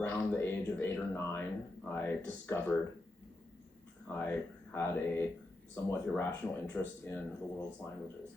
around the age of 8 or 9, I discovered I had a somewhat irrational interest in the world's languages.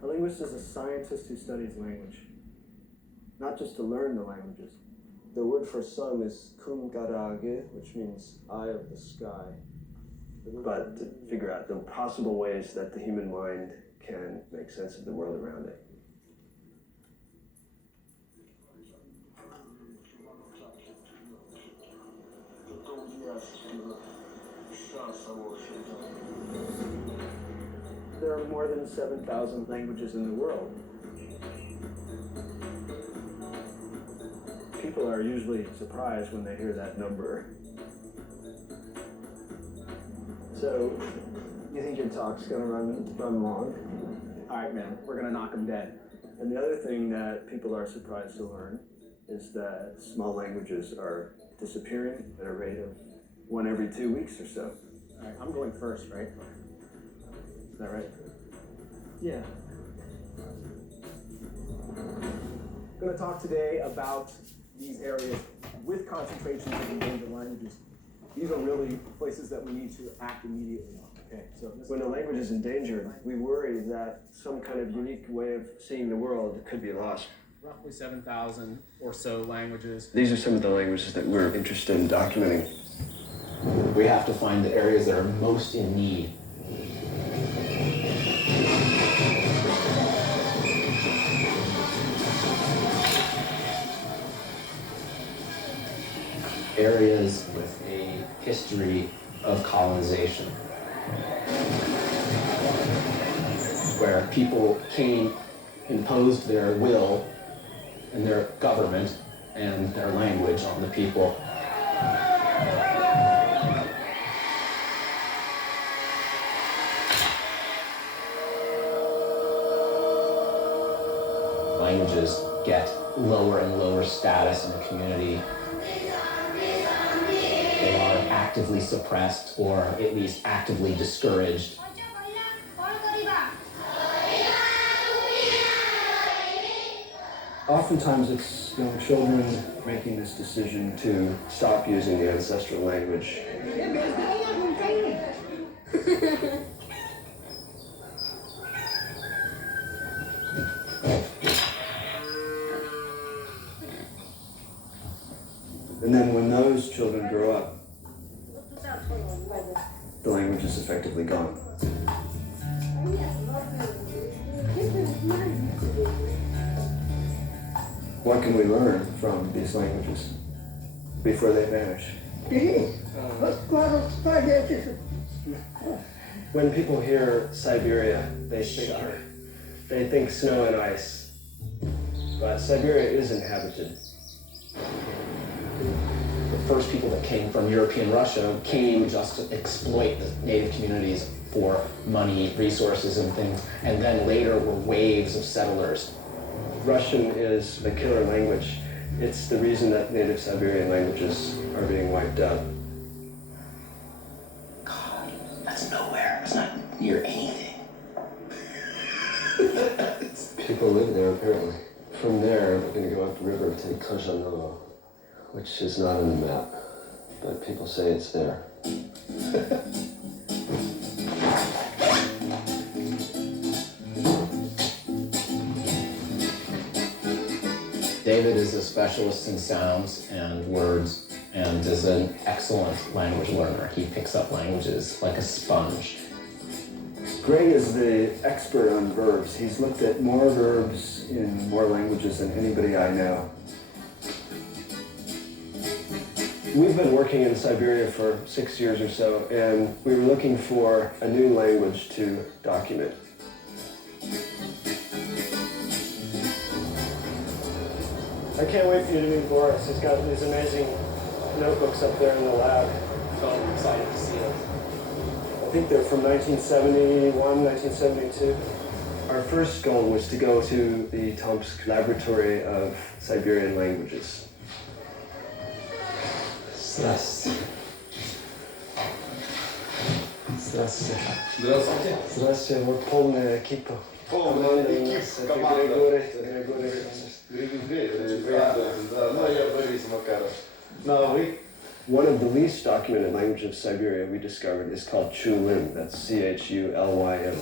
A linguist is a scientist who studies language, not just to learn the languages. The word for sun is kumgarage, which means eye of the sky. But to figure out the possible ways that the human mind can make sense of the world around it. There are more than 7,000 languages in the world. People are usually surprised when they hear that number. So, you think your talk's gonna run long? All right, man, we're gonna knock them dead. And the other thing that people are surprised to learn is that small languages are disappearing at a rate of 1 every 2 weeks or so. All right, I'm going first, right? Is that right? Yeah. I'm going to talk today about these areas with concentrations of endangered languages. These are really places that we need to act immediately on. Okay, so when a language is endangered, we worry that some kind of unique way of seeing the world could be lost. Roughly 7,000 or so languages. These are some of the languages that we're interested in documenting. We have to find the areas that are most in need. Areas with a history of colonization, where people came, imposed their will and their government and their language on the people. Languages get lower and lower status in the community. They are actively suppressed or at least actively discouraged. Oftentimes it's young children making this decision to stop using the ancestral language. And then when those children grow up, the language is effectively gone. What can we learn from these languages before they vanish? When people hear Siberia, they think snow and ice. But Siberia is inhabited. The first people that came from European Russia came just to exploit the native communities for money, resources, and things, and then later were waves of settlers. Russian is the killer language. It's the reason that native Siberian languages are being wiped out. God, that's nowhere. It's not near anything. People live there, apparently. From there, we're going to go up the river to Kazano, which is not on the map, but people say it's there. David is a specialist in sounds and words and is an excellent language learner. He picks up languages like a sponge. Greg is the expert on verbs. He's looked at more verbs in more languages than anybody I know. We've been working in Siberia for 6 years or so, and we were looking for a new language to document. I can't wait for you to meet Boris. He's got these amazing notebooks up there in the lab. So I'm excited to see it. I think they're from 1971, 1972. Our first goal was to go to the Tomsk Laboratory of Siberian Languages. Здравствуйте. Здравствуйте. Здравствуйте. Здравствуйте, вот полная экипа. Полная экипа, команда. Да, ну я Борис Макаров. Ну а вы? One of the least documented languages of Siberia we discovered is called Chulym. That's Chulym.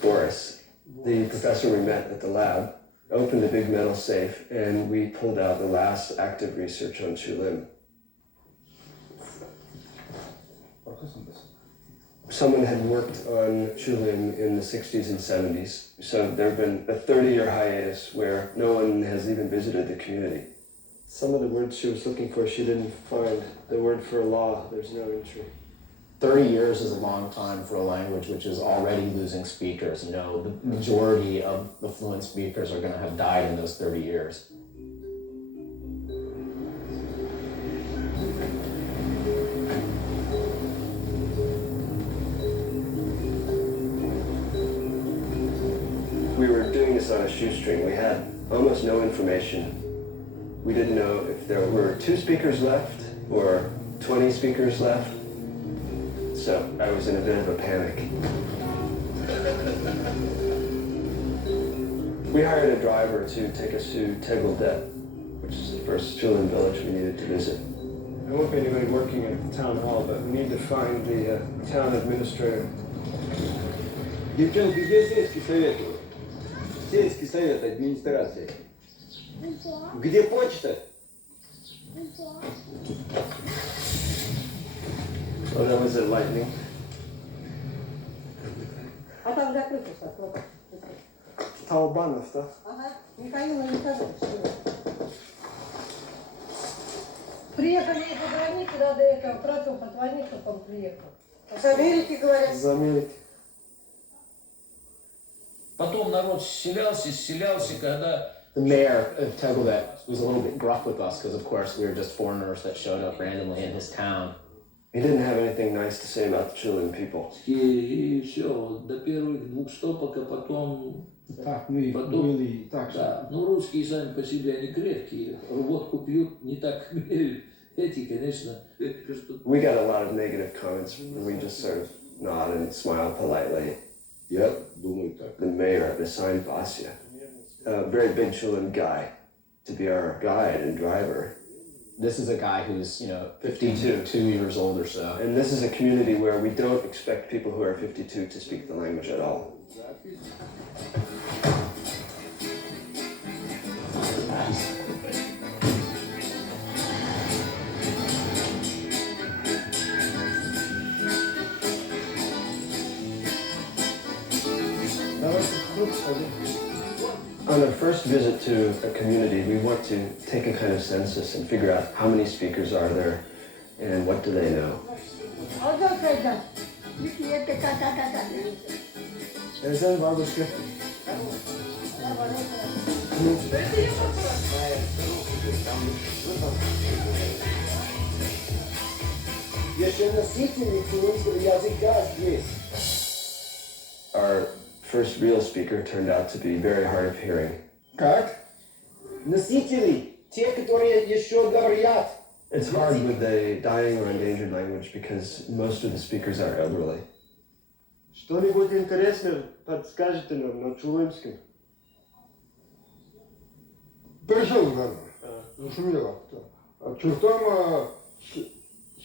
Boris, the professor we met at the lab, opened a big metal safe and we pulled out the last active research on Chulym. Someone had worked on Chulym in the 60s and 70s, so there had been a 30-year hiatus where no one has even visited the community. Some of the words she was looking for, she didn't find. The word for law, there's no entry. 30 years is a long time for a language which is already losing speakers. You know, the majority of the fluent speakers are going to have died in those 30 years. We were doing this on a shoestring. We had almost no information. We didn't know if there were 2 speakers left or 20 speakers left. So I was in a bit of a panic. We hired a driver to take us to Tegeldet, which is the first Chulym village we needed to visit. There won't be anybody working at the town hall, but we need to find the town administrator. Девчонки, где сельский совет? Сельский совет администрации. Где почта? Oh, that was at lightning. А там закрыто все. Талбанов, да? Ага. Михаила Николаевича. Приехали из-за границы, надо этого просил позвонить, чтобы он приехал. С Америки говорят. Из Америки. Потом народ селялся, когда... The mayor of Tegeldet was a little bit gruff with us because, of course, we were just foreigners that showed up randomly in his town. He didn't have anything nice to say about the Chulym people. И все, до первых 2 стопок, а потом... Так, мы были так же. Да, ну русские сами по себе, они крепкие, водку пьют, не так умеют. Эти, конечно, We got a lot of negative comments, and we just sort of nod and smile politely. Я думаю так. The mayor assigned Vasya, a very big Chulym guy, to be our guide and driver. This is a guy who's, 52 years old or so. And this is a community where we don't expect people who are 52 to speak the language at all. On our first visit to a community, we want to take a kind of census and figure out how many speakers are there and what do they know. Еще носители финского языка здесь. Our first real speaker turned out to be very hard of hearing. Как? Носители, те, которые еще говорят. It's hard with a dying or endangered language because most of the speakers are elderly. Что-нибудь интересное подскажете нам на чулымском? Пришел надо. Шумило. Чертом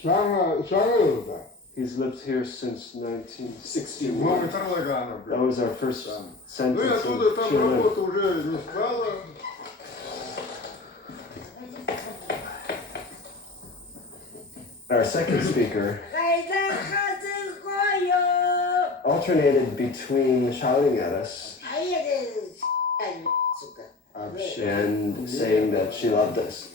Шангелда. He's lived here since 1961. Мама Тарлагана. That was our first Ну и sentence оттуда in там Chulym. работа уже не стала. Our second speaker alternated between shouting at us and saying that she loved us.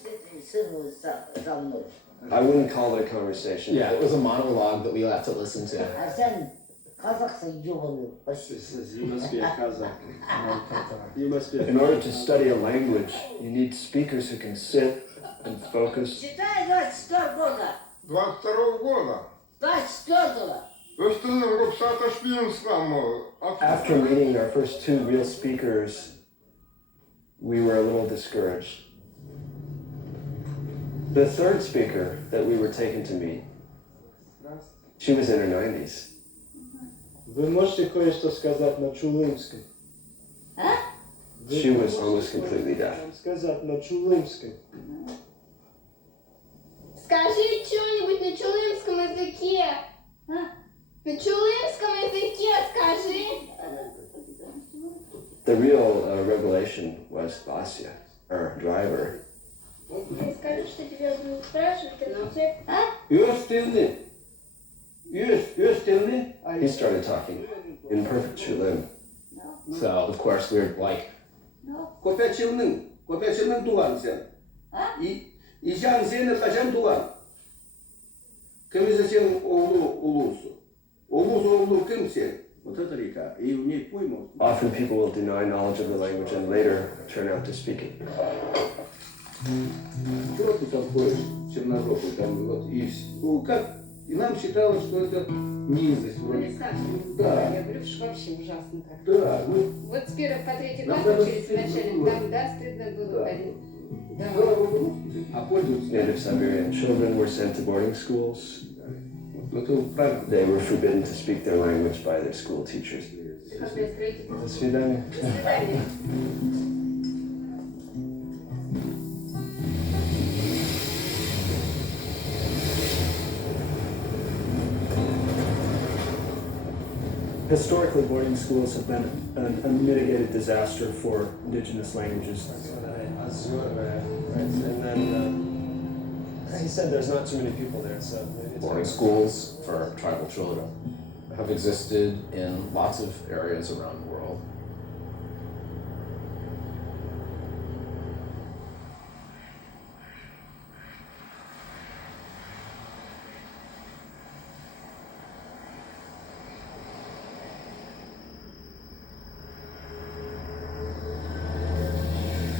I wouldn't call it a conversation. Yeah, it was a monologue that we had to listen to. You must be a Kazakh. You must be a In order to study a language, you need speakers who can sit and focus. 22-го года. В остальном рубсата шпинском. After meeting our first two real speakers, we were a little discouraged. The third speaker that we were taken to meet, she was in her 90s. Вы можете кое-что сказать на чулымском? She was almost completely deaf. Сказать на чулымском. Скажи что-нибудь на чулымском языке. На чулымском языке скажи. The real revelation was Vasya, our driver. Скажи, что тебя будут спрашивать, отвечай. He started talking in perfect Chulym. So, of course, we were like, Often people will deny knowledge of the language and later turn out to speak it. Чего ты там ходишь, черножопый, там вот, и как, и нам считалось, что это низость. Да. Я говорю, что вообще ужасно как. Да, ну. Вот с 1 по 3 класс учились вначале, там, да, стыдно было ходить. Да. А пользуются. Native Siberian children were sent to boarding schools. They were forbidden to speak their language by their school teachers. До свидания. Historically, boarding schools have been a mitigated disaster for indigenous languages. And then he said there's not too many people there, so maybe it's boarding schools for tribal children have existed in lots of areas around the world.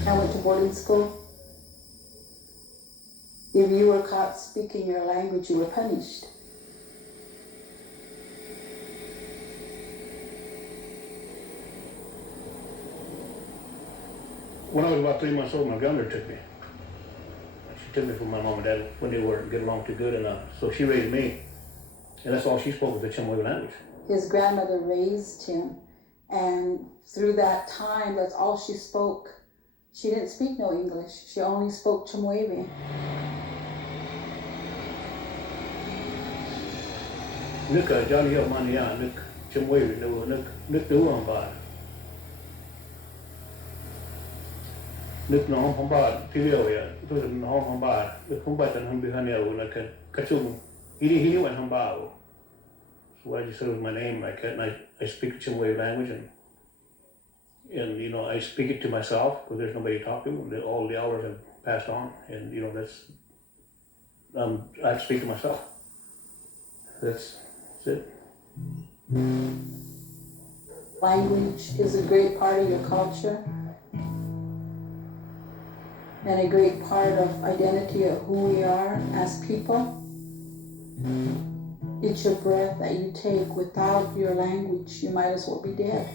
I went to boarding school. If you were caught speaking your language, you were punished. When I was about 3 months old, my grandmother took me. She took me from my mom and dad when they weren't getting along too good, and so she raised me, and that's all she spoke was the Chimoy language. His grandmother raised him, and through that time, that's all she spoke. She didn't speak no English. She only spoke Chimoy. Nước ở Johnny Hill, Mania, nước Chimoy, nước tứ hoàng bà. Nước nó không bà, thì điều vậy, tôi nó không bà, nước không bà chẳng không bị hành nhiều, là cái chung, he knew anh không bà. So I just said it was my name like that, and I speak Chimoy language, and you know, I speak it to myself because there's nobody to talk to. All the hours have passed on, and you know, that's I speak to myself. That's it. Language is a great part of your culture and a great part of identity of who we are as people. It's your breath that you take. Without your language, you might as well be dead.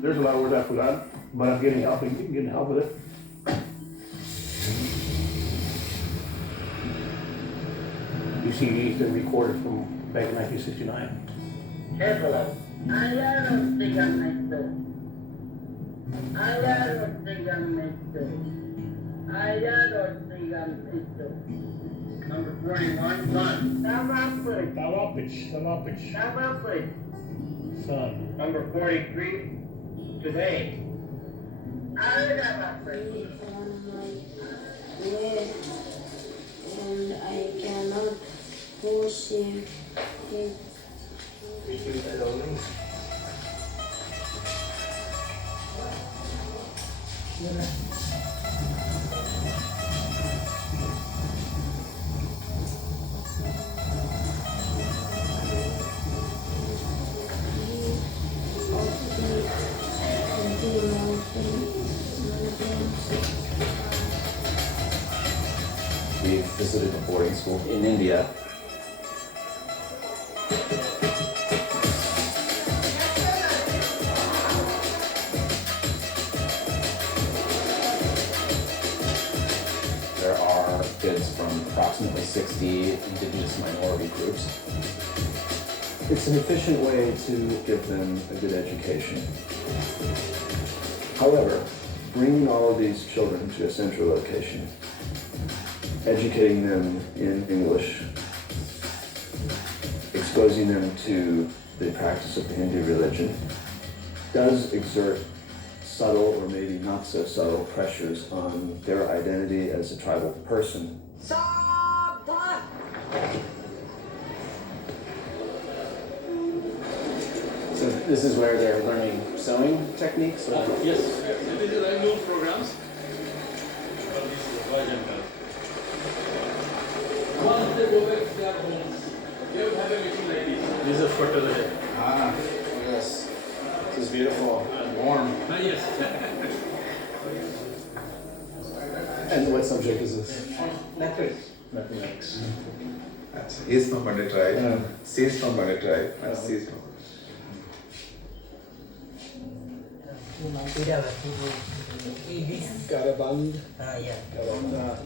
There's a lot of words I forgot, but I'm getting help with it. You see these are recorded from back in 1969. Number 41, son. Son. Number 43, today. And I cannot force him visited a boarding school in India. There are kids from approximately 60 indigenous minority groups. It's an efficient way to give them a good education. However, bringing all of these children to a central location, educating them in English, exposing them to the practice of the Hindu religion, does exert subtle or maybe not so subtle pressures on their identity as a tribal person. So this is where they're learning sewing techniques? Or? Yes, this is I know programs. This is a version. Once they go back to their homes, they will have a meeting like this. This is fertilizer. Ah, yes. This is beautiful and warm. Yes. And what subject is this? Mathematics. He's from Mande tribe, she's from Mande tribe, and she's from...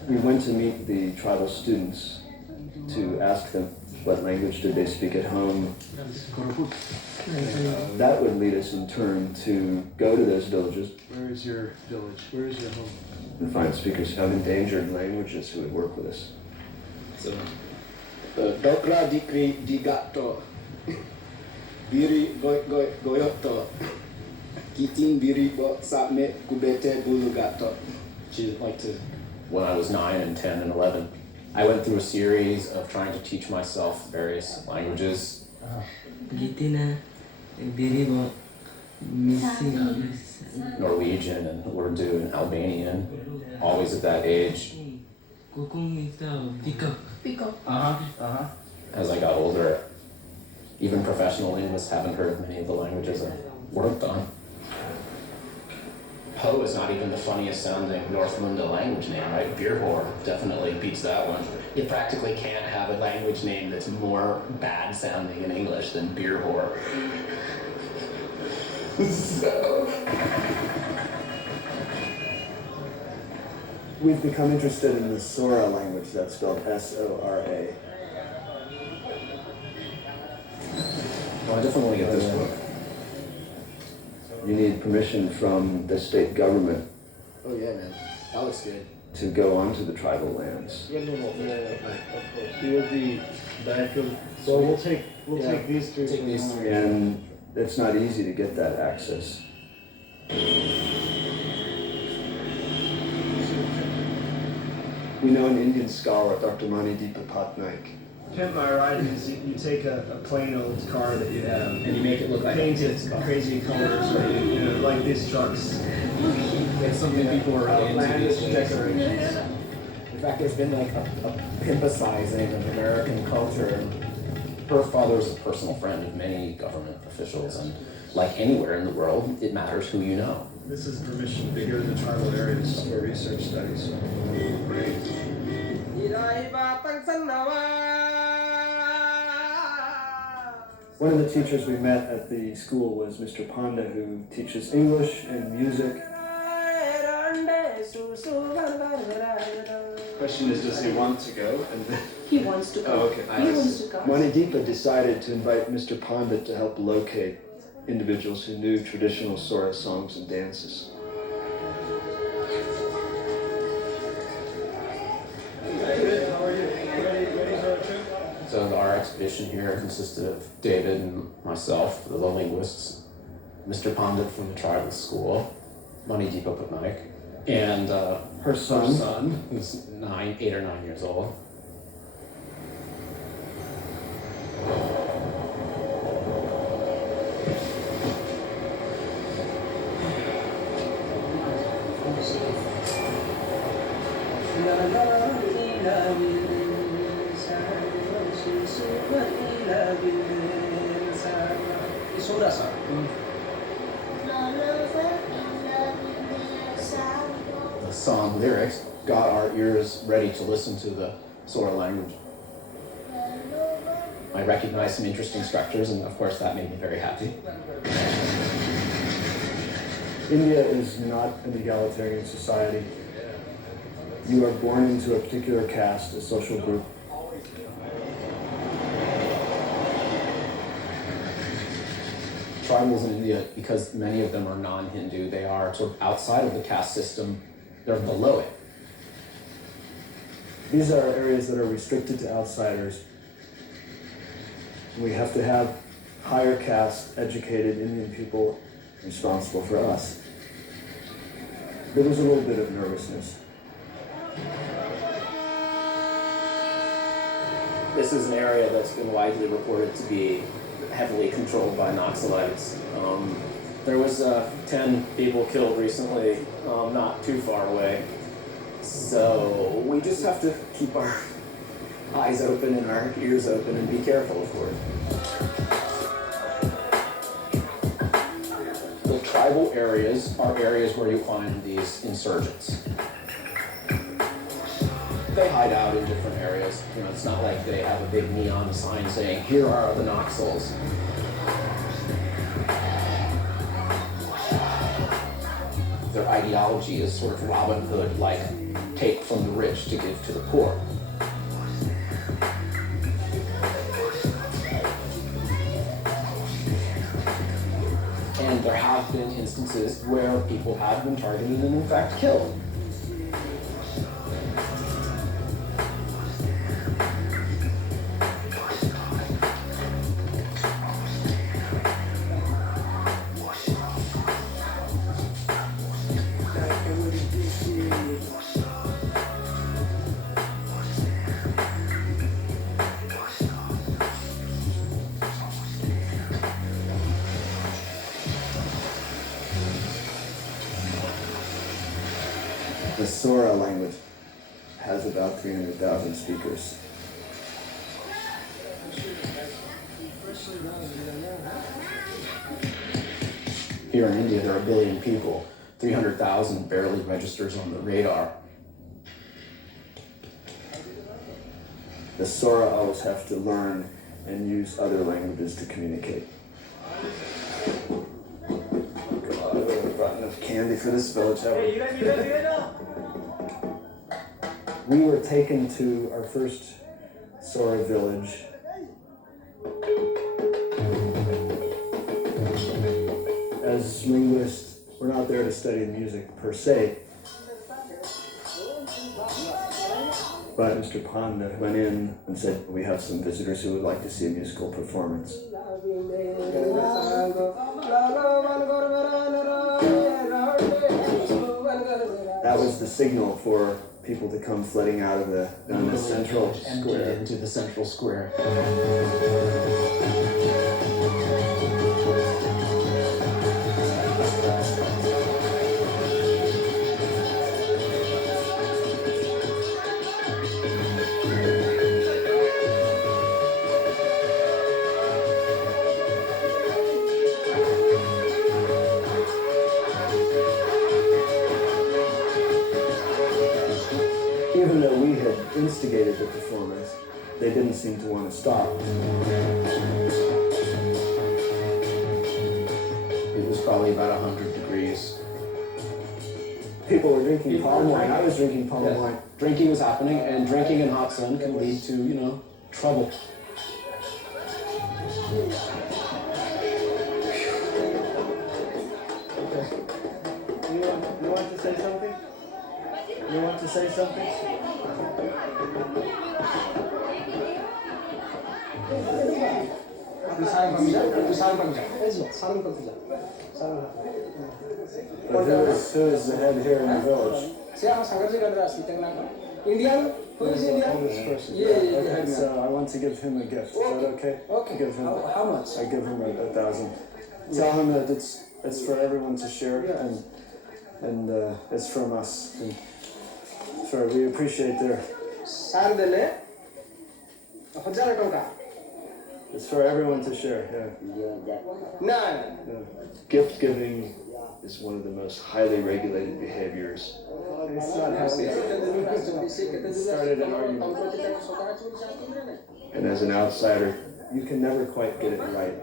We went to meet the tribal students to ask them what language did they speak at home. That would lead us in turn to go to those villages. Where is your village? Where is your home? And find speakers of endangered languages who would work with us. So, Dokra dikri digato, biri goyoto, kitin biri bo sapme kubete bulugato. She'd like to. When I was 9 and 10 and 11, I went through a series of trying to teach myself various languages. Norwegian and Urdu and Albanian, always at that age. As I got older, even professional linguists haven't heard many of the languages I've worked on. Ho is not even the funniest sounding Northmunda language name, right? Beerhor definitely beats that one. You practically can't have a language name that's more bad sounding in English than Beerhor. So... We've become interested in the Sora language, that's spelled S-O-R-A. Well, I definitely want to get this book. You need permission from the state government. Oh yeah, man. That looks good. To go onto the tribal lands. You will be back. So we'll take these three. Take these three. And it's not easy to get that access. We know an Indian scholar, Dr. Mani Patnaik. Pimp My Ride is you take a plain old car that you have and you make it look like painted crazy colors, or you know, like these trucks. It's something people are really into Outlandish these days. decorations. In fact, there's been like a pimpicizing of American culture. Her father was a personal friend of many government officials, and like anywhere in the world, it matters who you know. This is permission to go to the tribal areas for research studies. Great. One of the teachers we met at the school was Mr. Panda, who teaches English and music. Question is, does he want to go? He wants to go. Oh, okay. He wants to go. Manideepa decided to invite Mr. Panda to help locate individuals who knew traditional Sora songs and dances. So our expedition here consisted of David and myself, the linguists, Mr. Pandit from the tribal school, Manideepa Patnaik, and her son, who's 8 or 9 years old. The song lyrics got our ears ready to listen to the Sora language. I recognized some interesting structures, and of course that made me very happy. India is not an egalitarian society. You are born into a particular caste, a social group. Tribals in India, because many of them are non-Hindu, they are sort of outside of the caste system, they're below it. These are areas that are restricted to outsiders. We have to have higher caste, educated Indian people responsible for us. There was a little bit of nervousness. This is an area that's been widely reported to be heavily controlled by Naxalites. There was 10 people killed recently, not too far away. So we just have to keep our eyes open and our ears open and be careful, of course. The tribal areas are areas where you find these insurgents. They hide out in different areas. You know, it's not like they have a big neon sign saying, "Here are the Naxals." Their ideology is sort of Robin Hood, like take from the rich to give to the poor. And there have been instances where people have been targeted and in fact killed. The Sora language has about 300,000 speakers. Here in India, there are 1 billion people. 300,000 barely registers on the radar. The Sora always have to learn and use other languages to communicate. God, I haven't brought enough candy for this village, have we? We were taken to our first Sora village. As linguists, we're not there to study music per se, but Mr. Panda went in and said, "We have some visitors who would like to see a musical performance." That was the signal for people to come flooding out of the central square. Into the central square. Even though we had instigated the performance, they didn't seem to want to stop. It was probably about 100 degrees. People were drinking palm wine. I was drinking palm wine. Drinking was happening, and drinking in hot sun can lead to, you know, trouble. You want to say something? You want to say something? Who is the head here in the village? Indian? Who is Indian? Oldest person. Yeah. So I want to give him a gift. Is that okay? Okay. Give him, How much? I give him 1,000. Tell him that it's for everyone to share, and it's from us. And we appreciate their. It's for everyone to share. Yeah. Gift giving is one of the most highly regulated behaviors. started an argument. And as an outsider, you can never quite get it right.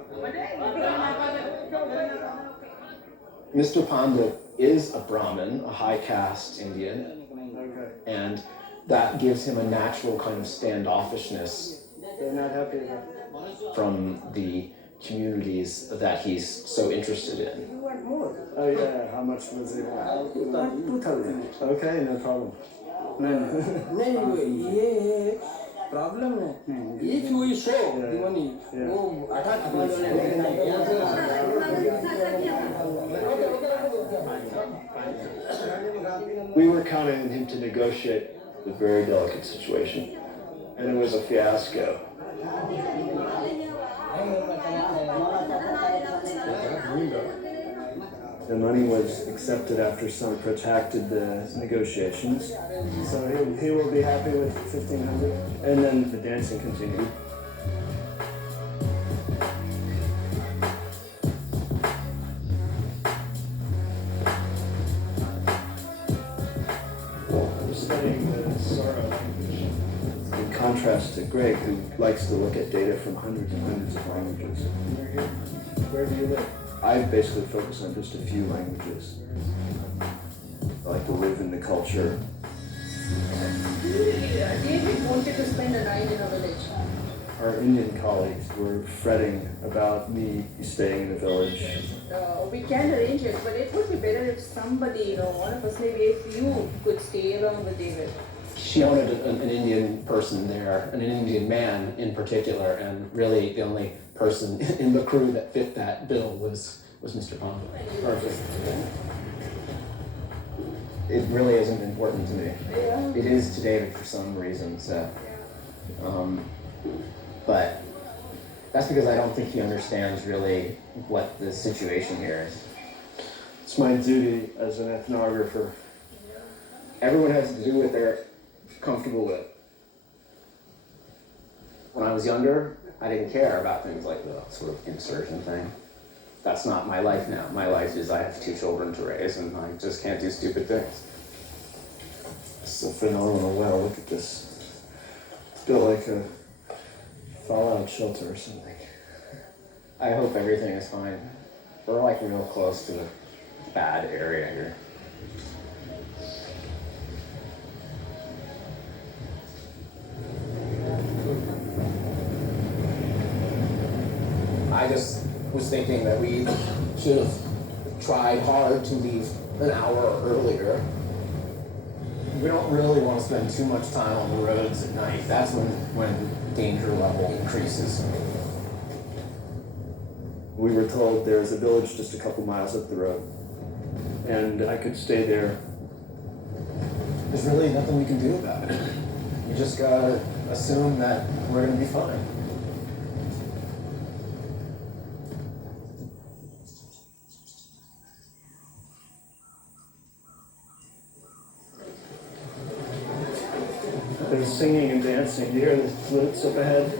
Mr. Pandit is a Brahmin, a high caste Indian, and that gives him a natural kind of standoffishness They're not happy about from the communities that he's so interested in. You want more? Oh yeah, how much was it? 2,000. Okay, no problem. नहीं problem है if we show the money वो 18 We were counting on him to negotiate a very delicate situation, and it was a fiasco. The money was accepted after some protracted negotiations, so he will be happy with 1,500, and then the dancing continued. I'm studying the Sora language, in contrast to Greg, who likes to look at data from hundreds and hundreds of languages. Where do you live? I basically focus on just a few languages. I like to live in the culture. David wanted to spend a night in a village. Our Indian colleagues were fretting about me staying in the village. We can arrange it, but it would be better if somebody, one of us, maybe if you could stay along with David. She wanted an Indian person there, an Indian man in particular, and really the only person in the crew that fit that bill was Mr. Pandit. Perfect. It really isn't important to me. Yeah. It is to David for some reason, so. But that's because I don't think he understands really what the situation here is. It's my duty as an ethnographer. Everyone has to do what they're comfortable with. When I was younger, I didn't care about things like the sort of insertion thing. That's not my life now. My life is I have 2 children to raise and I just can't do stupid things. It's a phenomenal well. Look at this. It's built like a fallout shelter or something. I hope everything is fine. We're like real close to the bad area here. I just was thinking that we should have tried hard to leave an hour earlier. We don't really want to spend too much time on the roads at night. That's when danger level increases. We were told there's a village just a couple miles up the road, and I could stay there. There's really nothing we can do about it. You just gotta assume that we're gonna be fine. There's singing and dancing. Do you hear the flutes up ahead?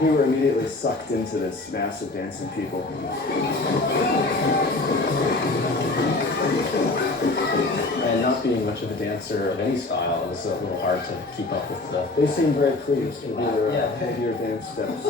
We were immediately sucked into this mass of dancing people. And not being much of a dancer of any style, it was a little hard to keep up with the... They seemed very pleased with your dance steps.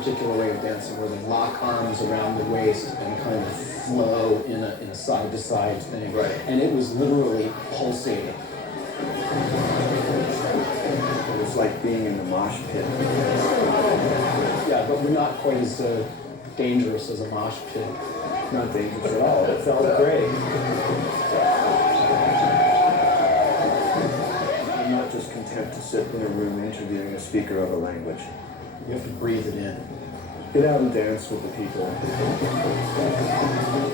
Particular way of dancing where they lock arms around the waist and kind of flow in a side-to-side thing. Right. And it was literally pulsating. It was like being in the mosh pit. Yeah, but we're not quite as dangerous as a mosh pit. Not dangerous at all. It felt great. I'm not just content to sit in a room interviewing a speaker of a language. You have to breathe it in. Get out and dance with the people.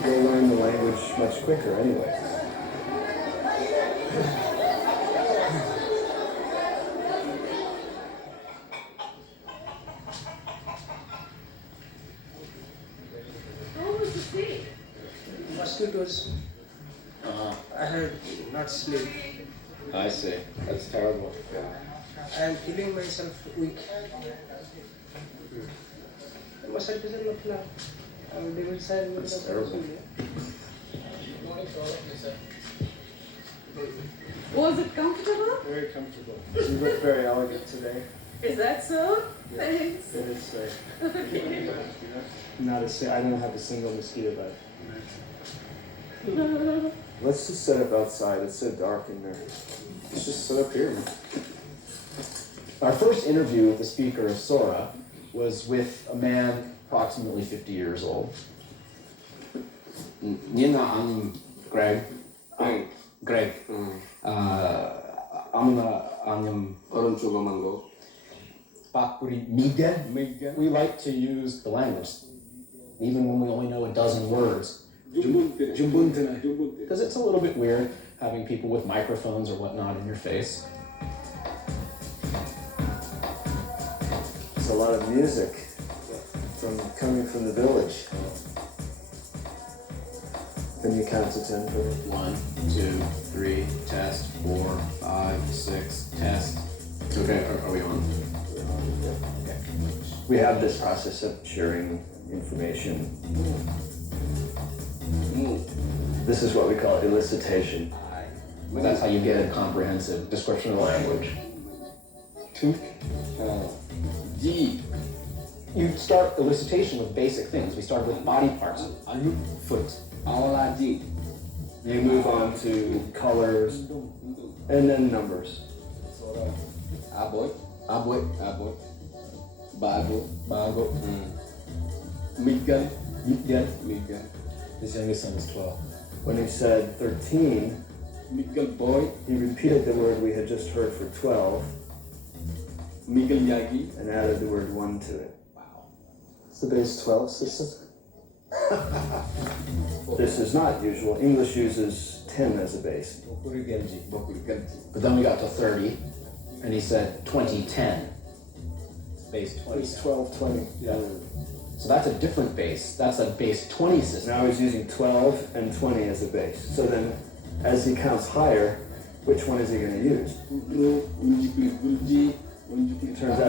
You'll learn the language much quicker anyway. How was the sleep? Mosquitoes. I had not sleep. I see. That's terrible. I am feeling myself weak. Masal ko sa loob lang. Ang devil side mo That's terrible. Was it comfortable? Very comfortable. You look very elegant today. Is that so? Thanks. It is safe. Okay. I don't have a single mosquito bite. Let's just set up outside. It's so dark in there. Let's just sit up here. Our first interview with the speaker of Sora was with a man approximately 50 years old. Nina, I'm Greg. Greg. I'm We like to use the language, even when we only know a dozen words. Because it's a little bit weird having people with microphones or whatnot in your face. There's a lot of music coming from the village. Can you count to 10 for me? 1, 2, 3, test, 4, 5, 6, test. Okay, are we on? Okay. We have this process of sharing information. This is what we call elicitation. That's how you get a comprehensive description of the language. D. You start elicitation with basic things. We started with body parts. Foot. You move on to colors and then numbers. Aboy. Bago. Miguel. His youngest son is 12. When he said 13, Miguel boy. he repeated the word we had just heard for 12. Miguel Yagi. And added the word 1 to it. Wow. It's the base 12 system. This is not usual. English uses 10 as a base. But then we got to 30, and he said 2010. Base 20. It's 12, 20. Yeah. So that's a different base. That's a base 20 system. Now he's using 12 and 20 as a base. So then, as he counts higher, which one is he going to use? It turns out